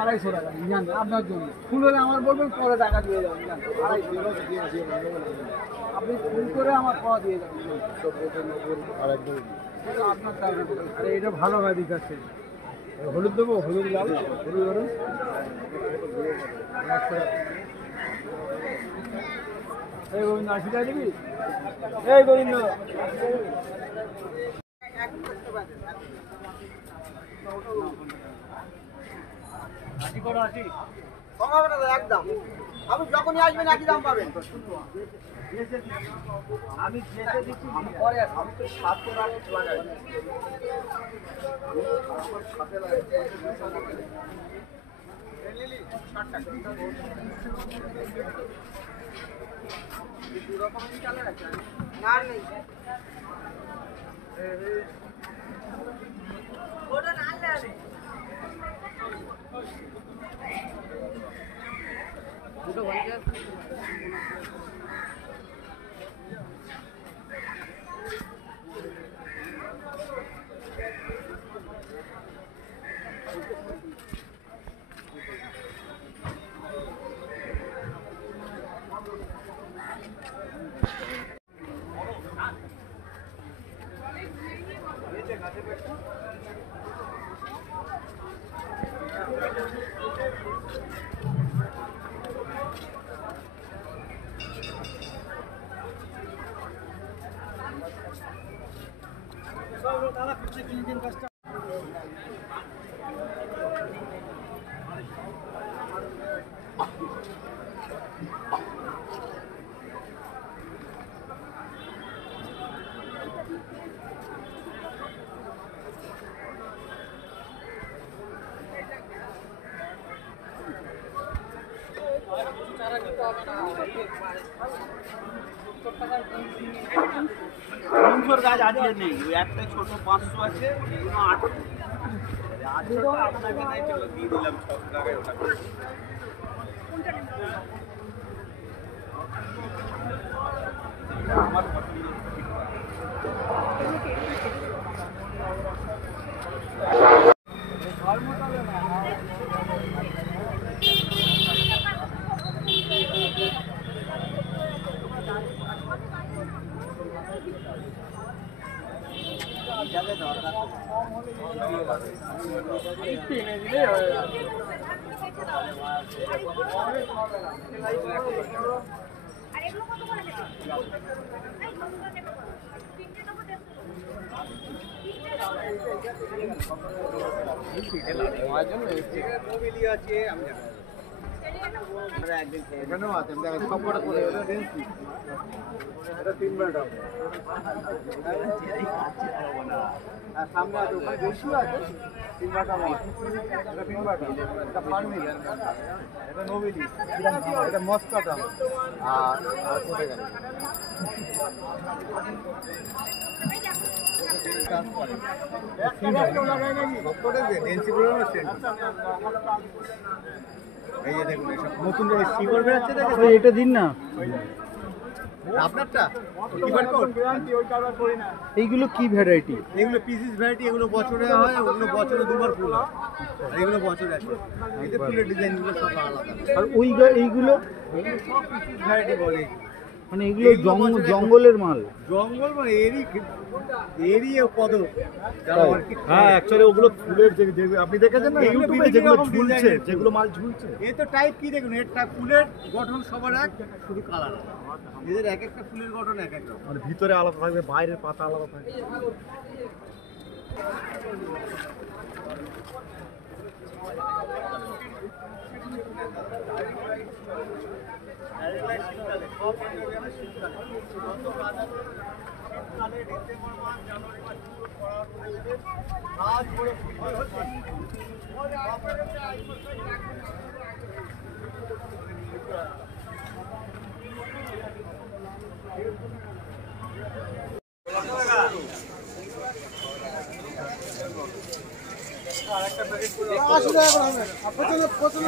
আড়াইশো টাকা জান আপনার জন্য ফুল হলে আমার বলবেন পরে টাকা দিয়ে যাবেন আপনি ফুল করে আমার পাওয়া দিয়ে যাবেন আপনার টাকা। আরে এটা ভালো হয় দিচ্ছে হলুদ দেবো হলুদ লাল হলুদ ধরুন এই গোবিন্দ 80 টাকা দিবি এই গোবিন্দ কমাবে না একদম আপনি যখনই আসবেন একই দাম পাবেন আমি পরে আমি তো 7 লাগাই না নেই ওটা না আনলে দুটো ভালো গাছ আছে নেই একটা ছোট 500 আছে 800 আপনাকে তাই চলো দিয়ে দিলাম সব জায়গায় ওটা আমার এখানেও আছে সবকটা করে এটা 3 বার দাম আর সামনে আছে ওখানে বেশি আছে 3 বার দাম এটা 3 বার দাম এটা ফার্মি এটা নোবেলি এটা মস্কাট দাম আর কোটে গেল এটা দিন না আপনারটা এইগুলো কি ভ্যারাইটি? এগুলো পিসিস ভ্যারাইটি, এগুলো বছরে হয়, ওগুলো বছরে দুবার ফুল হয়, আর এগুলো বছরে আছে। এতে ফুলের ডিজাইনগুলো সব আলাদা। আর এইগুলো সব পিসিস ভ্যারাইটি বলে, মানে এগুলো জঙ্গলের মাল। জঙ্গল মানে এরই পদ। হ্যাঁ অ্যাকচুয়ালি ওগুলো ফুলের যে আপনি দেখেছেন না ইউটিউবে যেগুলো ঝুলছে, যেগুলো মাল ঝুলছে, এই তো টাইপ কি দেখুন, এটা ফুলের গঠন সবার এক, শুধু কালার এদের এক একটা ফুলের গঠন এক এক রকম, মানে ভিতরে আলাদা থাকবে, বাইরের পাতা আলাদা থাকবে। ডিসেম্বর মাস, জানুয়ারি মাস পুরো খরা পড়ে যাবে, টাকা করে হবে। আর প্রথমে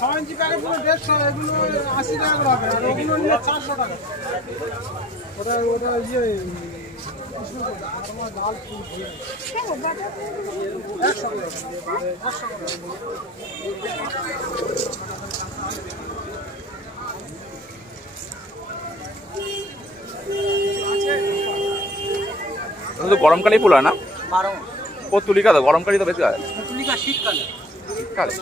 6 ইঞ্চি প্যাকেট পুরো 150, এগুলো 80 টাকা করে হবে। আর ওগুলো নিলে 400 টাকা। ওটা ইয়ে ডাল ফুল 100 টাকা। তো গরমকালেই ফুল হয় না? 12 পর্তুলিকা তো গরমকালই তো বেশি হয়। তুলিকা শীতকালে। শীতকালে